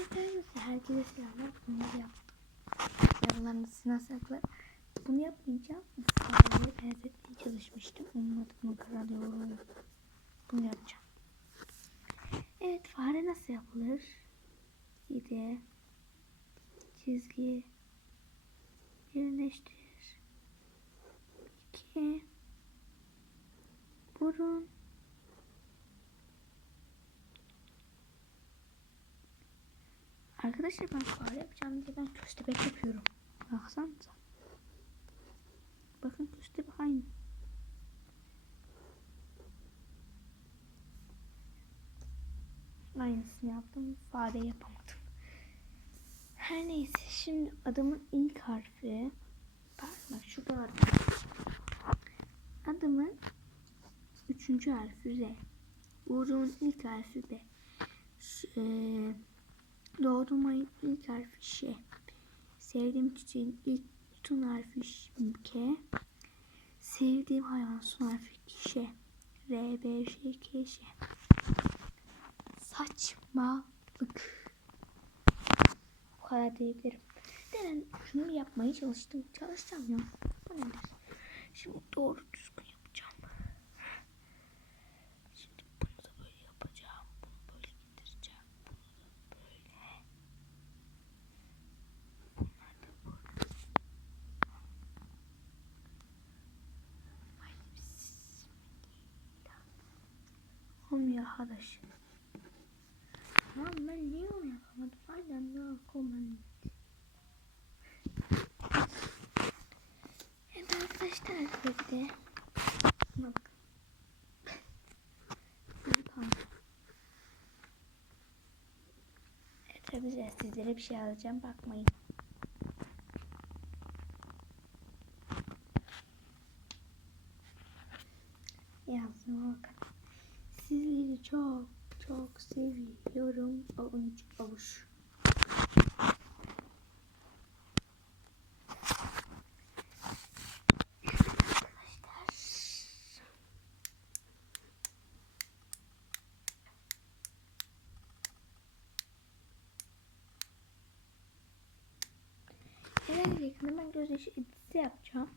Arkadaşlar herkese selamlar. Bunları yaptım. Yaralarını sinasakla. Bunu yapmayacağım. Fareye benzetmeye çalışmıştım. Olmadı mı karalıyorum. Bunu yapacağım. Evet fare nasıl yapılır? Gide. Çizgi. Birleştir. İki. Burun. Arkadaşlar ben fare yapacağım diye ben köstebek yapıyorum. Baksanıza. Bakın köstebek aynı. Aynısını yaptım. Fare yapamadım. Her neyse şimdi adımın ilk harfi Bak, şurada var. Adımın üçüncü harfi R. Uğur'un ilk harfi B. Eee, Doğduğum ayın ilk harfi Ş. Sevdiğim çiçeğin ilk son harfi K. Sevdiğim hayvan son harfi Ş. R, B, Ş, K, Ş. Saçmalık. Bu kadar diyebilirim. Denen şunu yapmaya çalıştım. Çalışacağım ya. Şimdi doğru düzgün yapacağım. Şimdi bunu da böyle yapacağım. Bunu böyle getireceğim. Bunu da böyle. Bunlar da böyle. Ay bismillah. Olmuyor arkadaş. Lan ben niye onu yapamadım? Aynen ne yapamadım. Evet arkadaşlar bir de bak. Evet tabii sizlere bir şey alacağım bakmayın. Yazdım bakın. Sizleri çok çok seviyorum. Avuç avuç. Evet yakında ben gözyaşı edisi yapacağım.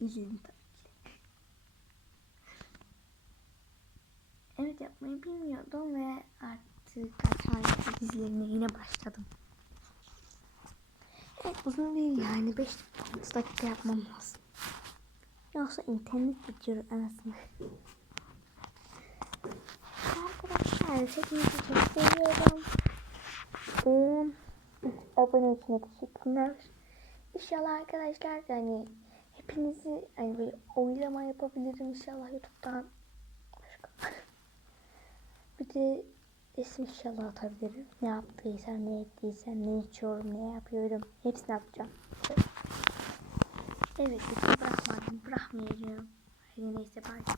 İzledim tabii Evet yapmayı bilmiyordum ve artık alternatif dizilerine yine başladım. Evet uzun değil yani 5 dakika yapmam lazım. Yoksa internet bitiyor anasını. Arkadaşlar hepinizi çok seviyorum. 10 abone için teşekkürler. İnşallah arkadaşlar yani hepinizi hani böyle oylama yapabilirim inşallah YouTube'dan. Başka. Bir de resim inşallah atabilirim. Ne yaptıysam, ne ettiysem, ne içiyorum, ne yapıyorum. Hepsini yapacağım. Evet, bırakmadım. Bırakmayacağım. Neyse bye.